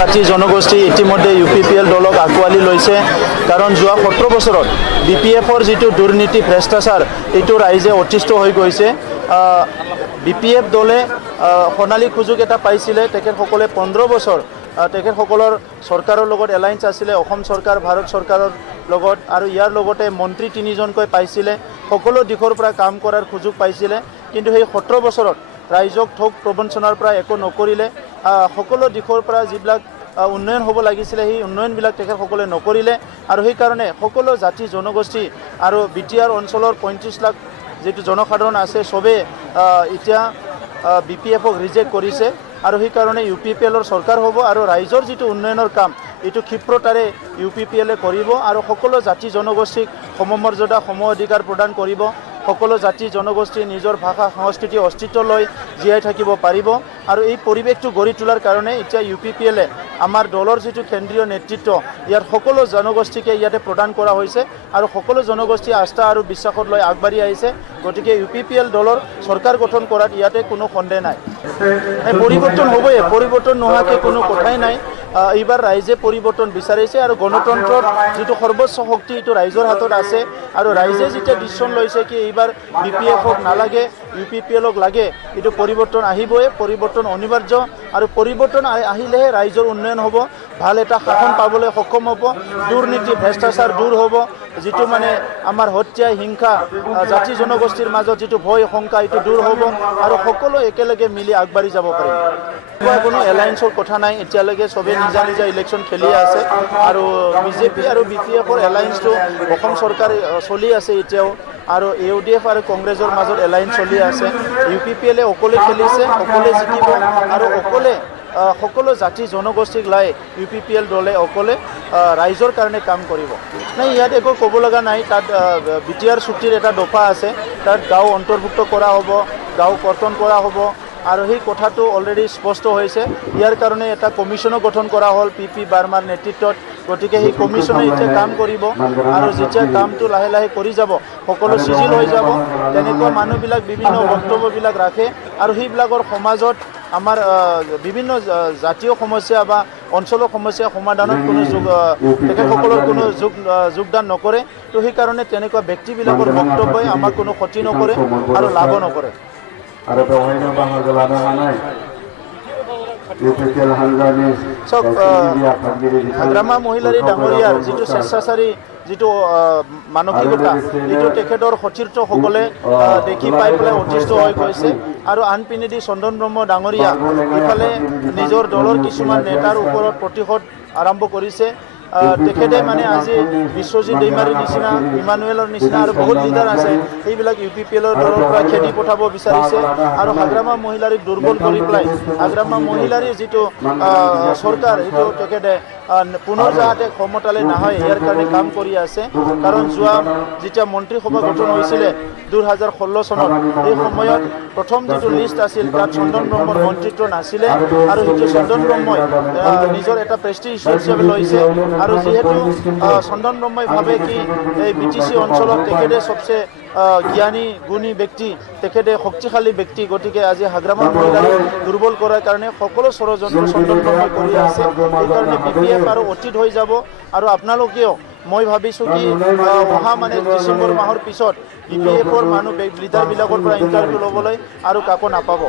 জাতি জনগোষ্ঠী ইতিমধ্যে UPPL দলক আঁকোৱালি লৈছে কাৰণ যোৱা 17 বছৰত BPFৰ যিটো দুৰ্নীতি ভ্ৰষ্টাচাৰ এইটো ৰাইজে অতিষ্ঠ হৈ গৈছে। BPF দলে সোণালী সুযোগ এটা পাইছিলে। তেখেতসকলে 15 বছৰ তেখেতসকলৰ চৰকাৰৰ লগত এলায়েন্স আছিলে, অসম চৰকাৰ, ভাৰত চৰকাৰৰ লগত, আৰু ইয়াৰ লগতে মন্ত্ৰী 3জনকৈ পাইছিলে। সকলো দিশৰ পৰা কাম কৰাৰ সুযোগ পাইছিলে, কিন্তু সেই 17 বছৰত ৰাইজক ঠগ প্ৰবঞ্চনাৰ পৰা একো নকৰিলে। সকলো দিশৰ পৰা যিবিলাক উন্নয়ন হ'ব লাগিছিলে সেই উন্নয়নবিলাক তেখেতসকলে নকৰিলে, আৰু সেইকাৰণে সকলো জাতি জনগোষ্ঠী আৰু BTR অঞ্চলৰ 35 লাখ যিটো জনসাধাৰণ আছে চবে এতিয়া BPFক ৰিজেক্ট কৰিছে, আৰু সেইকাৰণে UPPLৰ চৰকাৰ হ'ব, আৰু ৰাইজৰ যিটো উন্নয়নৰ কাম এইটো ক্ষিপ্ৰতাৰে UPPLে কৰিব, আৰু সকলো জাতি জনগোষ্ঠীক সমমৰ্যাদা সম অধিকাৰ প্ৰদান কৰিব। সকলো জাতি জনগোষ্ঠী নিজৰ ভাষা সংস্কৃতি অস্তিত্ব লৈ জীয়াই থাকিব পাৰিব, আৰু এই পৰিৱেশটো গঢ়ি তোলাৰ কাৰণে এতিয়া UPPLে আমাৰ দলৰ যিটো কেন্দ্ৰীয় নেতৃত্ব ইয়াৰ সকলো জনগোষ্ঠীকে ইয়াতে প্ৰদান কৰা হৈছে, আৰু সকলো জনগোষ্ঠী আস্থা আৰু বিশ্বাসত লৈ আগবাঢ়ি আহিছে। গতিকে UPPL দলৰ চৰকাৰ গঠন কৰাত ইয়াতে কোনো সন্দেহ নাই। পৰিৱৰ্তন হ'বই, পৰিৱৰ্তন নোহোৱাকৈ কোনো কথাই নাই। এইবাৰ ৰাইজে পৰিৱৰ্তন বিচাৰিছে, আৰু গণতন্ত্ৰৰ যিটো সৰ্বোচ্চ শক্তি এইটো ৰাইজৰ হাতত আছে, আৰু ৰাইজে যেতিয়া ডিচিশ্যন লৈছে কি এইবাৰ BPFক নালাগে UPPLক লাগে, এইটো পৰিৱৰ্তন আহিবই, পৰিৱৰ্তন অনিবাৰ্য, আৰু পৰিৱৰ্তন আহিলেহে ৰাইজৰ উন্নয়ন হ'ব, ভাল এটা শাসন পাবলৈ সক্ষম হ'ব, দুৰ্নীতি ভ্ৰষ্টাচাৰ দূৰ হ'ব, যিটো মানে আমাৰ হত্যা হিংসা জাতি জনগোষ্ঠীৰ মাজত যিটো ভয় শংকা এইটো দূৰ হ'ব, আৰু সকলো একেলগে মিলি আগবাঢ়ি যাব পাৰিম। কোনো এলায়েন্সৰ কথা নাই, এতিয়ালৈকে চবে নিজা নিজা ইলেকশ্যন খেলিয়ে আছে, আৰু BJP আৰু BPFৰ এলায়েন্সটো অসম চৰকাৰ চলি আছে এতিয়াও, আৰু UDF আৰু কংগ্ৰেছৰ মাজত এলায়েন্স চলি আছে। UPPLে অকলে খেলিছে, অকলে জিকিব, আৰু অকলে সকলো জাতি জনগোষ্ঠীক লাই UPPL দলে অকলে ৰাইজৰ কাৰণে কাম কৰিব। নাই, ইয়াত একো ক'ব লগা নাই। তাত BTR চুক্তিৰ এটা দফা আছে, তাত গাঁও অন্তৰ্ভুক্ত কৰা হ'ব, গাঁও কৰ্তন কৰা হ'ব, আৰু সেই কথাটো অলৰেডি স্পষ্ট হৈছে। ইয়াৰ কাৰণে এটা কমিশ্যনো গঠন কৰা হ'ল PP বাৰ্মাৰ নেতৃত্বত। গতিকে সেই কমিশ্যনে এতিয়া কাম কৰিব, আৰু যেতিয়া কামটো লাহে লাহে কৰি যাব সকলো চিজিল হৈ যাব। তেনেকুৱা মানুহবিলাক বিভিন্ন বক্তব্যবিলাক ৰাখে, আৰু সেইবিলাকৰ সমাজত আমাৰ বিভিন্ন জাতীয় সমস্যা বা অঞ্চলৰ সমস্যা সমাধানত কোনো তেখেতসকলৰ কোনো যোগদান নকৰে। তো সেইকাৰণে তেনেকুৱা ব্যক্তিবিলাকৰ বক্তব্যই আমাক কোনো ক্ষতি নকৰে আৰু লাভ নকৰে। চাওক, হাগ্ৰামা মহিলাৰী ডাঙৰীয়াৰ যিটো স্বেচ্ছাচাৰী যিটো মানসিকতা এইটো তেখেতৰ সতীৰ্থসকলে দেখি পাই পেলাই অতিষ্ঠ হৈ গৈছে, আৰু আনপিনেদি চন্দন ব্ৰহ্ম ডাঙৰীয়া ইফালে নিজৰ দলৰ কিছুমান নেতাৰ ওপৰত প্ৰতিশোধ আৰম্ভ কৰিছে। তেখেতে মানে আজি বিশ্বজিৎ দৈমাৰীৰ নিচিনা, ইমানুৱেলৰ নিচিনা আৰু বহুত লিডাৰ আছে, সেইবিলাক UPPLৰ দলৰ পৰা খেদি পঠাব বিচাৰিছে, আৰু হাগ্ৰামা মহিলাৰীক দুৰ্বল কৰি পেলাই হাগ্ৰামা মহিলাৰীৰ যিটো চৰকাৰ এইটো তেখেতে পুনৰ যাতে ক্ষমতালৈ নাহয় ইয়াৰ কাৰণে কাম কৰি আছে। কাৰণ যোৱা যেতিয়া মন্ত্ৰীসভা গঠন হৈছিলে 2016 চনত, এই সময়ত প্ৰথম যিটো লিষ্ট আছিল তাত চন্দন ব্ৰহ্মৰ মন্ত্ৰিত্ব নাছিলে, আৰু সেইটো চন্দন ব্ৰহ্মই নিজৰ এটা প্ৰেষ্টিজ ইছ্যু হিচাপে লৈছে। আৰু যিহেতু চন্দন ব্ৰহ্মই ভাবে কি এই BTC অঞ্চলত তেখেতে সবচে জ্ঞানী গুণী ব্যক্তি, তেখেতে শক্তিশালী ব্যক্তি, গতিকে আজি হাগ্ৰামা মহিলাক দুৰ্বল কৰাৰ কাৰণে সকলো ষড়যন্ত্ৰ চন্দন ব্ৰহ্মই কৰি আছে। সেইকাৰণে BPF আৰু অতীত হৈ যাব, আৰু আপোনালোকেও মই ভাবিছোঁ কি অহা মানে ডিচেম্বৰ মাহৰ পিছত BPFৰ মানুহ লিডাৰবিলাকৰ পৰা ইণ্টাৰভিউ ল'বলৈ আৰু কাকো নাপাব।